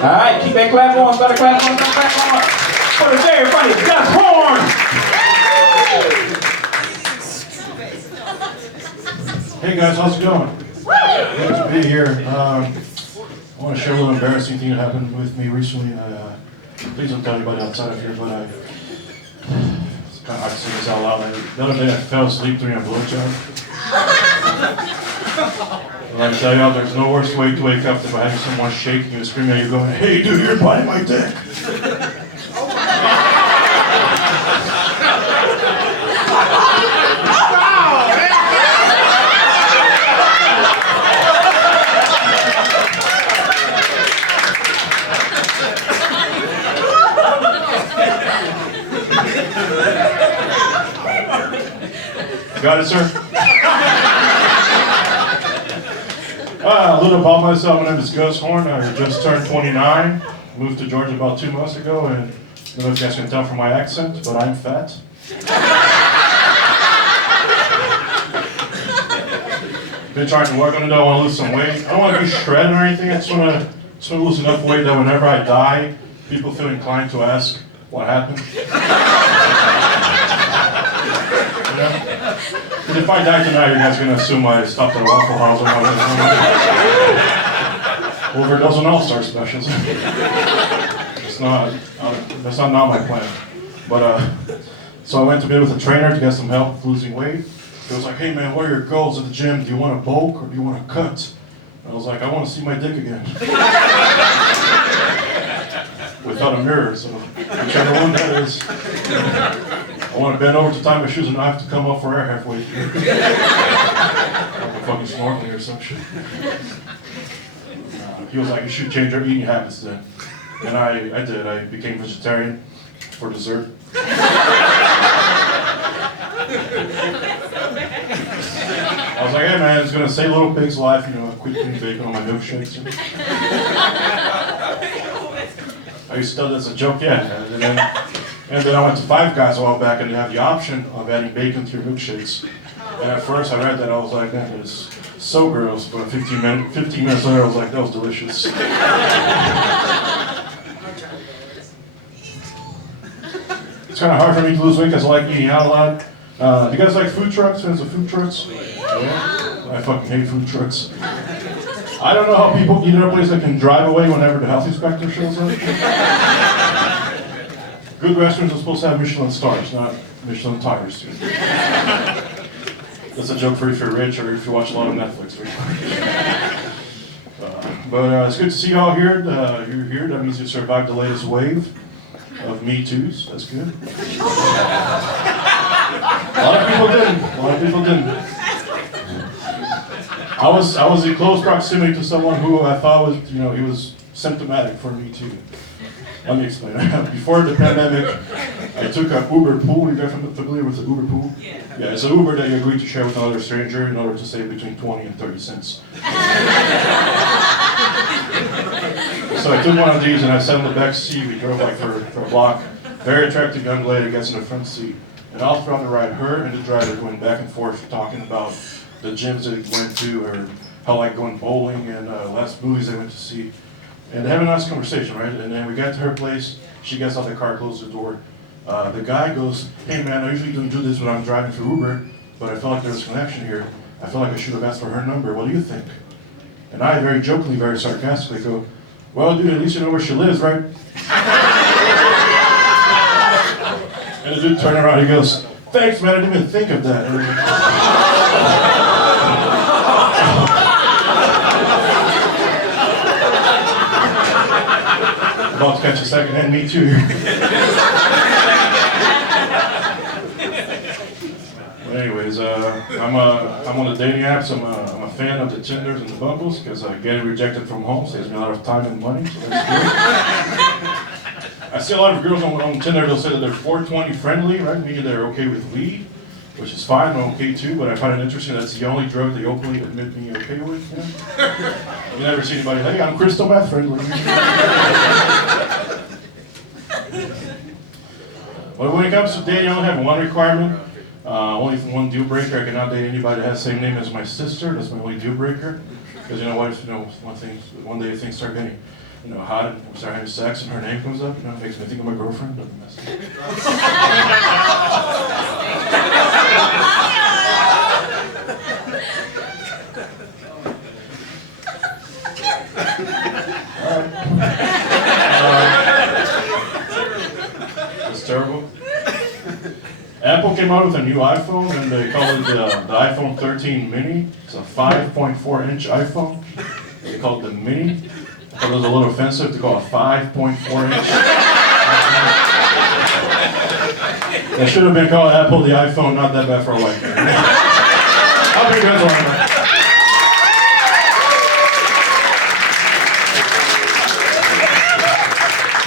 All right, keep that clap going, better clap on, better clap on. For the very funny Gus Horn. Hey guys, how's it going? Good to be here. I want to share a little embarrassing thing that happened with me recently. Please don't tell anybody outside of here, but it's kind of hard to say this out loud. The other day I fell asleep during a blowjob. Like I tell y'all, there's no worse way to wake up than by having someone shaking and screaming at you going, "Hey dude, you're biting my dick!" Got it, sir? A little about myself. My name is Gus Horn. I just turned 29. Moved to Georgia about 2 months ago, and I don't know if you guys can tell from my accent, but I'm fat. Been trying to work on it. I want to lose some weight. I don't want to be shredded or anything. I just want to lose enough weight that whenever I die, people feel inclined to ask what happened. Because if I die tonight, you guys are going to assume I stopped at a Waffle House or overdose on All-Star specials. That's not my plan. But, so I went to meet with a trainer to get some help with losing weight. He was like, "Hey man, what are your goals at the gym? Do you want to bulk or do you want to cut?" And I was like, "I want to see my dick again." Without a mirror, so whichever one that is. I want to bend over to tie my shoes and I have to come up for air halfway through. Like a fucking snorkeling or some shit. He was like, "You should change your eating habits then." And I did. I became vegetarian for dessert. I was like, "Hey man, it's going to save Little Pig's life, you know, I quit eating bacon on my milkshakes." I used to tell that as a joke, yeah. And then I went to Five Guys a while back and they have the option of adding bacon to your milkshakes. And at first I read that, I was like, "Man, it's so gross." But 15 minutes later I was like, "That was delicious." It's kind of hard for me to lose weight because I like eating out a lot. Do you guys like food trucks? Fans of food trucks? Yeah? I fucking hate food trucks. I don't know how people eat at a place that can drive away whenever the health inspector shows up. Good restaurants are supposed to have Michelin stars, not Michelin tires. That's a joke for if you're rich or if you watch a lot of Netflix. But it's good to see you all here. You're here. That means you survived the latest wave of Me Too's. That's good. A lot of people didn't. I was in close proximity to someone who I thought was, he was symptomatic for Me Too. Let me explain. Before the pandemic, I took an Uber pool. You guys familiar with the Uber pool? Yeah, it's an Uber that you agree to share with another stranger in order to save between 20 and 30 cents. So I took one of these and I sat in the back seat. We drove like for a block. Very attractive young lady gets in the front seat. And all throughout the ride, her and the driver going back and forth talking about the gyms they went to or how like going bowling and last movies they went to see. And they have a nice conversation, right? And then we got to her place. She gets out the car, closes the door. The guy goes, "Hey man, I usually don't do this when I'm driving for Uber, but I felt like there was a connection here. I feel like I should have asked for her number. What do you think?" And I very jokingly, very sarcastically go, "Well dude, at least you know where she lives, right?" And the dude turned around, he goes, "Thanks man, I didn't even think of that." About to catch a second-hand Me Too here. But anyways, I'm on the dating apps. I'm a fan of the Tinders and the Bumbles because getting rejected from home saves me a lot of time and money, so that's good. I see a lot of girls on Tinder, they'll say that they're 420 friendly, right? Meaning they're okay with weed, which is fine, I'm okay too, but I find it interesting that's the only drug they openly admit being okay with, you know? You never see anybody, "Hey, I'm crystal meth friendly." But when it comes to dating, I only have one requirement. Only one deal breaker. I cannot date anybody that has the same name as my sister. That's my only deal breaker. Because what if one day things start getting hot and we start having sex and her name comes up, it makes me think of my girlfriend, but mess it up. It's terrible. Apple came out with a new iPhone and they call it the iPhone 13 mini. It's a 5.4-inch iPhone. They call it the mini. I thought it was a little offensive to call a 5.4-inch. That should have been called Apple the iPhone, not that bad for a white guy. How big guys are